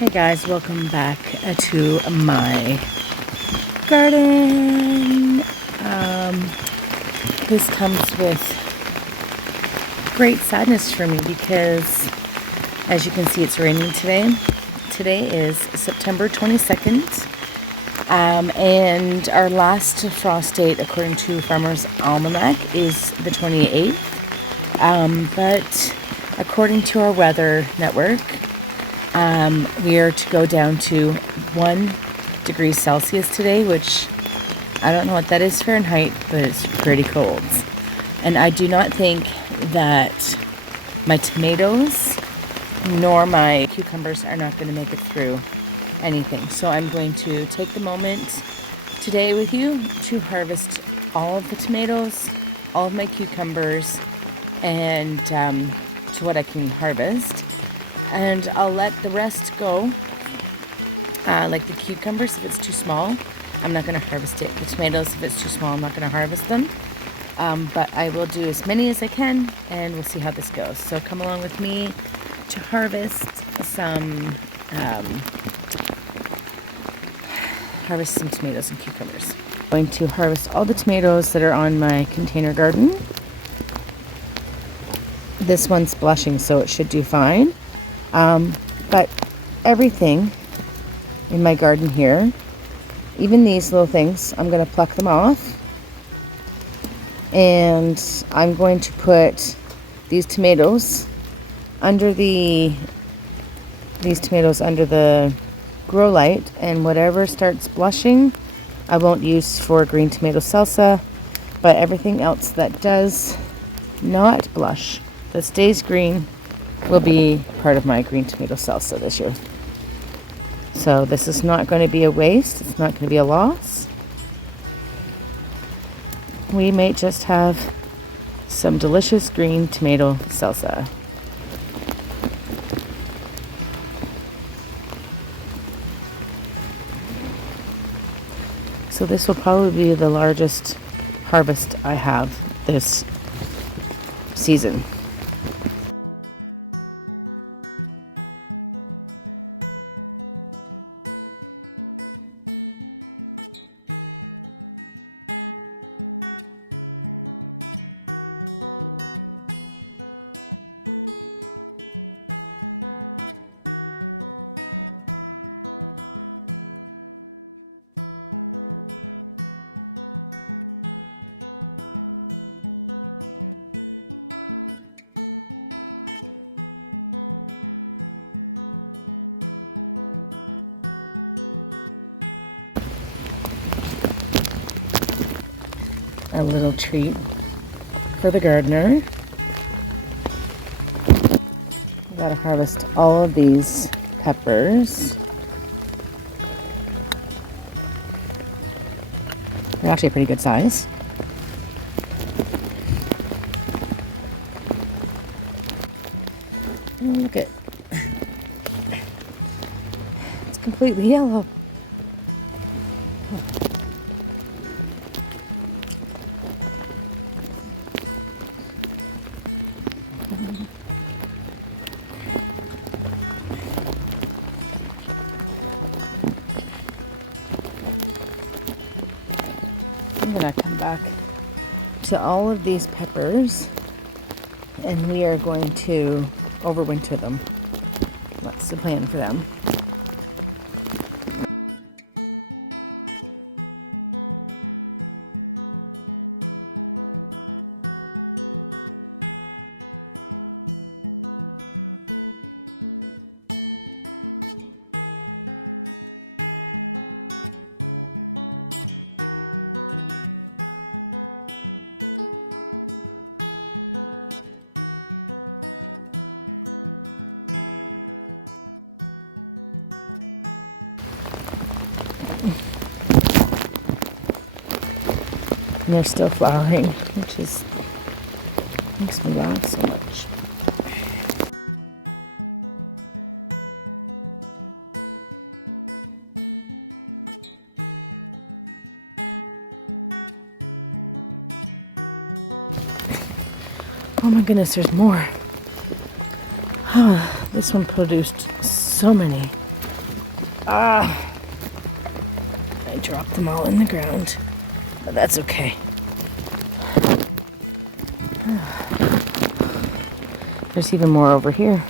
Hey guys, welcome back to my garden. This comes with great sadness for me because, as you can see, it's raining today. Today is September 22nd, and our last frost date, according to Farmer's Almanac, is the 28th. But according to our weather network, we are to go down to 1 degree Celsius today, which I don't know what that is Fahrenheit, but it's pretty cold. And I do not think that my tomatoes nor my cucumbers are not going to make it through anything. So I'm going to take the moment today with you to harvest all of the tomatoes, all of my cucumbers, and to what I can harvest. And I'll let the rest go, like the cucumbers, if it's too small, I'm not going to harvest it. The tomatoes, if it's too small, I'm not going to harvest them. But I will do as many as I can, and we'll see how this goes. So come along with me to harvest some tomatoes and cucumbers. I'm going to harvest all the tomatoes that are on my container garden. This one's blushing, so it should do fine. But everything in my garden here, even these little things, I'm going to pluck them off. And I'm going to put these tomatoes under the grow light, and whatever starts blushing, I won't use for green tomato salsa, but everything else that does not blush, that stays green, will be part of my green tomato salsa this year. So this is not going to be a waste. It's not going to be a loss. We may just have some delicious green tomato salsa. So this will probably be the largest harvest I have this season. A little treat for the gardener. We gotta harvest all of these peppers. They're actually a pretty good size. Oh, look at it's completely yellow. I'm going to come back to all of these peppers, and we are going to overwinter them. That's the plan for them. And they're still flowering, which makes me laugh so much. Oh my goodness, there's more. This one produced so many I dropped them all in the ground, but that's okay. There's even more over here.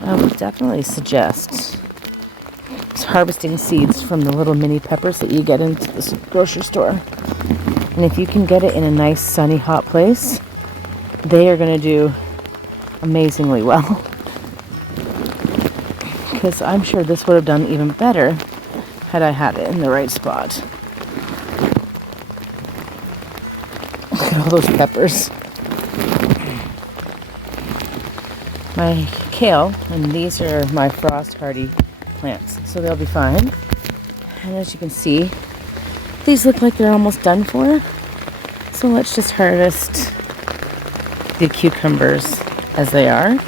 I would definitely suggest harvesting seeds from the little mini peppers that you get into the grocery store. And if you can get it in a nice, sunny, hot place, they are going to do amazingly well. Because I'm sure this would have done even better had I had it in the right spot. Look at all those peppers. My kale, and these are my frost hardy plants, so they'll be fine. And as you can see, these look like they're almost done for. So let's just harvest the cucumbers as they are.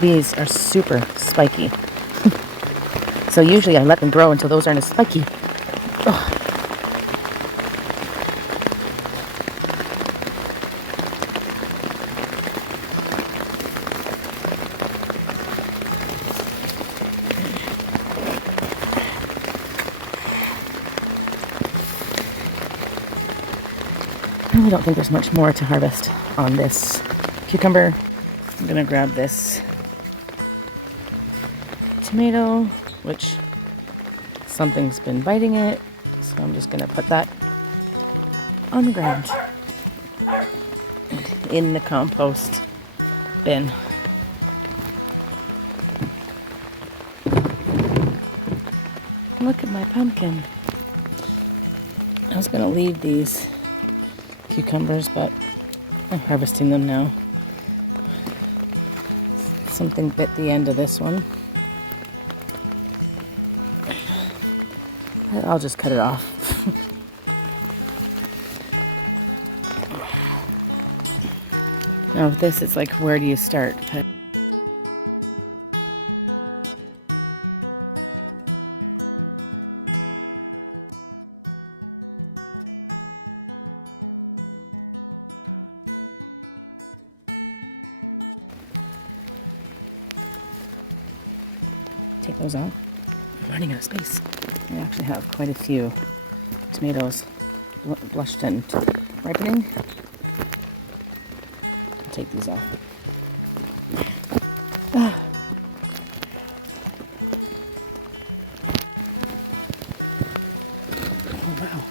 These are super spiky. So usually I let them grow until those aren't as spiky. Oh. I really don't think there's much more to harvest on this cucumber. I'm gonna grab this tomato, which something's been biting it, so I'm just gonna put that on the ground in the compost bin. Look at my pumpkin. I was gonna leave these cucumbers, but I'm harvesting them now. Something bit the end of this one. I'll just cut it off. Now with this, it's like, where do you start? Take those off. I'm running out of space. I actually have quite a few tomatoes blushed and ripening. I'll take these off. Oh, wow.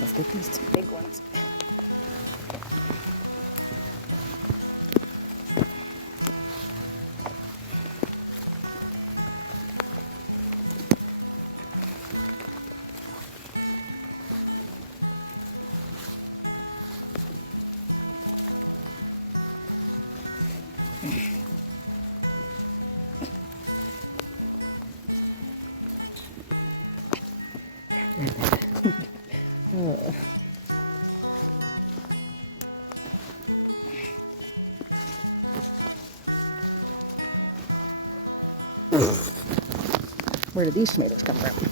Let's get these two big ones. Oh. Where did these tomatoes come from?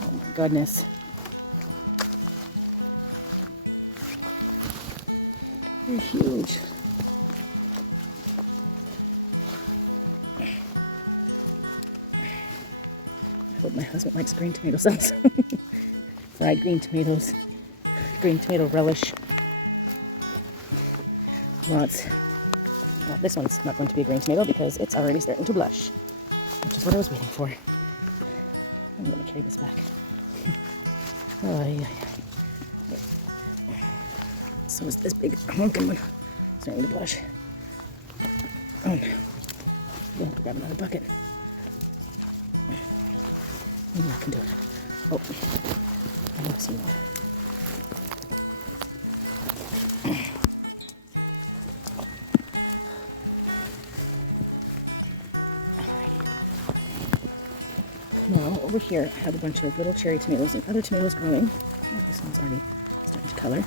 Oh my goodness. They're huge. I hope my husband likes green tomato sauce. Fried green tomatoes. Green tomato relish. Well, this one's not going to be a green tomato because it's already starting to blush, which is what I was waiting for. I'm going to carry this back. Oh, yeah. So is this big honking one starting to blush. Oh no. We'll have to grab another bucket. Maybe I can do it. Oh, I don't see more. Now, over here, I have a bunch of little cherry tomatoes and other tomatoes growing. Oh, this one's already starting to color.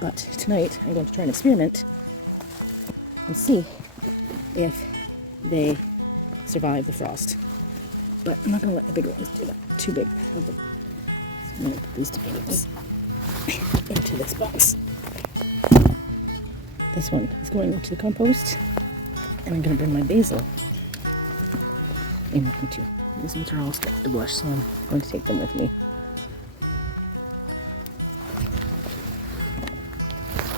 But tonight, I'm going to try an experiment and see if they survive the frost. But I'm not going to let the big ones do that. Too big. I'm going to put these tomatoes into this box. This one is going into the compost. And I'm going to bring my basil in with me too. These ones are all starting to blush, so I'm going to take them with me.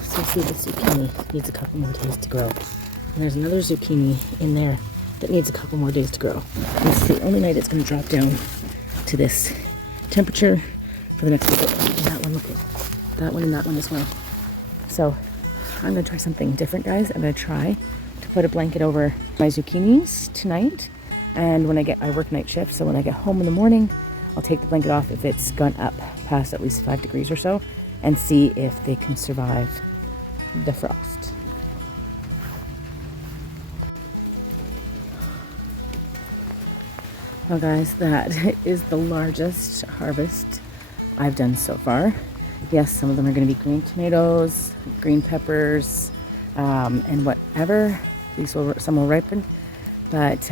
So see, the zucchini needs a couple more days to grow. And there's another zucchini in there that needs a couple more days to grow. This is the only night it's going to drop down to this temperature for the next week. And that one, look at that one and that one as well. So I'm going to try something different, guys. I'm going to try to put a blanket over my zucchinis tonight. And when I work night shift, so when I get home in the morning, I'll take the blanket off if it's gone up past at least 5 degrees or so and see if they can survive the frost. Well, guys, that is the largest harvest I've done so far. Yes, some of them are going to be green tomatoes, green peppers, and whatever. Some will ripen, but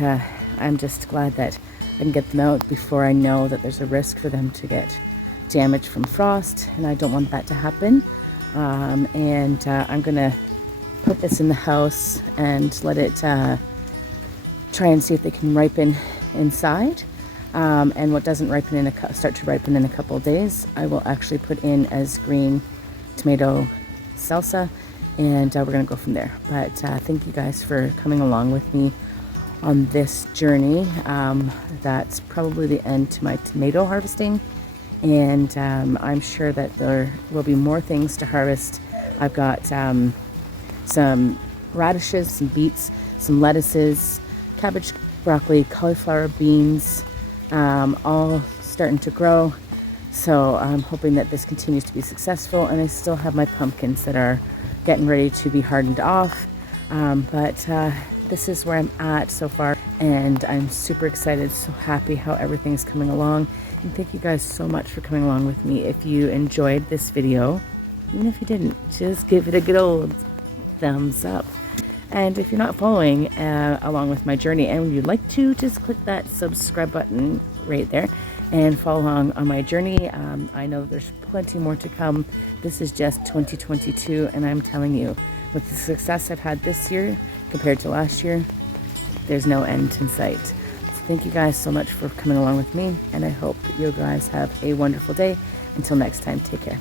I'm just glad that I can get them out before I know that there's a risk for them to get damaged from frost, and I don't want that to happen. I'm going to put this in the house and let it try and see if they can ripen inside. And what doesn't ripen start to ripen in a couple of days, I will actually put in as green tomato salsa, and we're going to go from there. But thank you guys for coming along with me on this journey. That's probably the end to my tomato harvesting, and I'm sure that there will be more things to harvest. I've got some radishes, some beets, some lettuces, cabbage, broccoli, cauliflower, beans, all starting to grow. So I'm hoping that this continues to be successful, and I still have my pumpkins that are getting ready to be hardened off. But this is where I'm at so far, and I'm super excited, so happy how everything's coming along. And thank you guys so much for coming along with me. If you enjoyed this video, even if you didn't, just give it a good old thumbs up. And if you're not following along with my journey and you'd like to, just click that subscribe button right there and follow along on my journey. I know there's plenty more to come. This is just 2022, and I'm telling you, with the success I've had this year compared to last year, there's no end in sight. So thank you guys so much for coming along with me, and I hope you guys have a wonderful day. Until next time, take care.